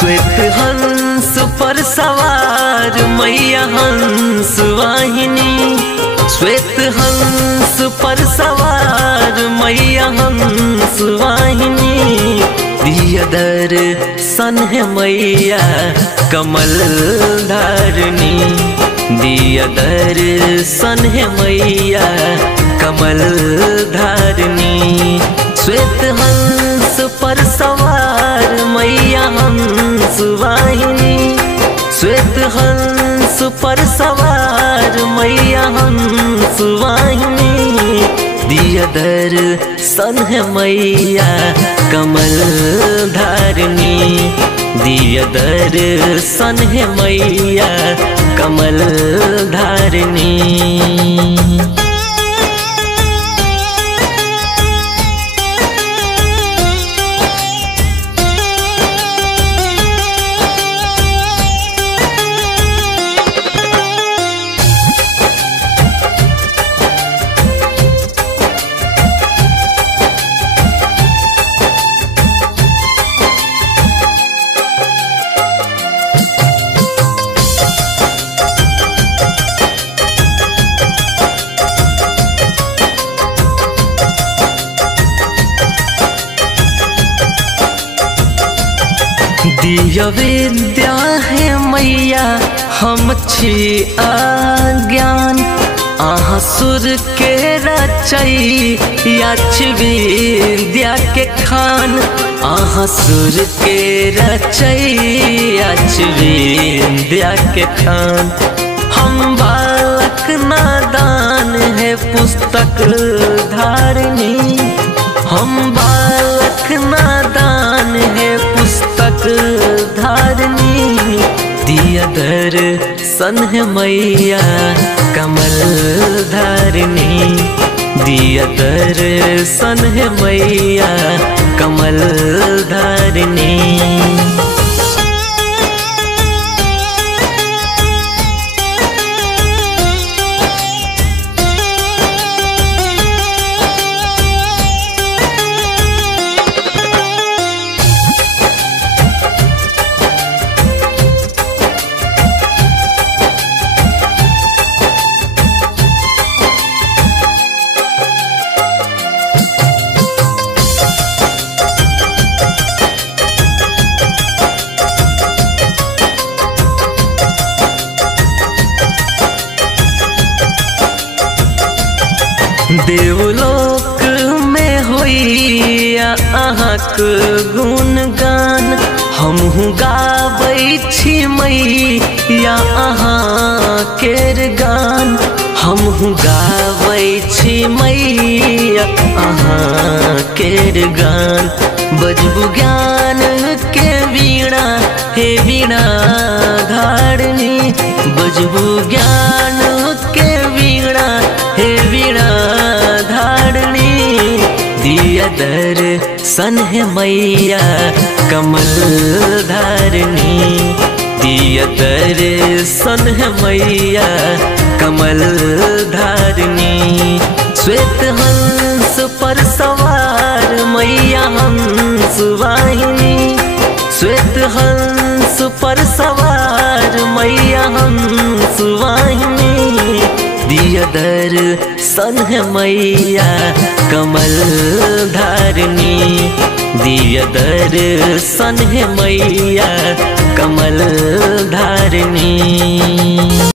श्वेत हंस पर सवार मैया हंस वाहिनी। श्वेत हंस पर सवार मैया हंस वाहिनी। दिया दर्शन है मैया कमल धारिणी। दिया दर्शन है मैया कमल धारिणी। श्वेत हंस पर सवार मैया हंस वाहिनी। श्वेत हंस पर सवार मैया हंस वाहिनी। दिया दर्शन है मैया कमल धारिणी। दिया दर्शन है मैया कमल धारिणी। दिया विद्या है मैया हम छी अज्ञान। आहा सुर के रचैया विद्या के खान। आहा सुर के रचैया विद्या के खान। हम बालक नादान है पुस्तक धारिणी। हम बालक नादान है पुस्तक धारिणी। दिया दर्शन है मैया कमल धारिणी। दिया दर्शन है मैया कमल धारिणी। देवलोक में होइया अहाँक गुणगान। हमहु गाबै छी मैया अहाँ केर गान। हमहु गाबै छी मैया अहाँ केर गान। बजबू ज्ञान के वीणा हे वीणा धारिणी। बजबू ज्ञान के वीणा हे वीणा धारिणी। दिया दर्शन है मैया कमल धारिणी। दिया दर्शन है मैया कमल धारिणी। श्वेत हंस पर सवार मैया हंस वाहिनी। श्वेत हंस पर सवार मैया हंस वाहिनी। दिया दर्शन है मैया कमल धारिणी। दिया दर्शन है मैया कमल धारिणी।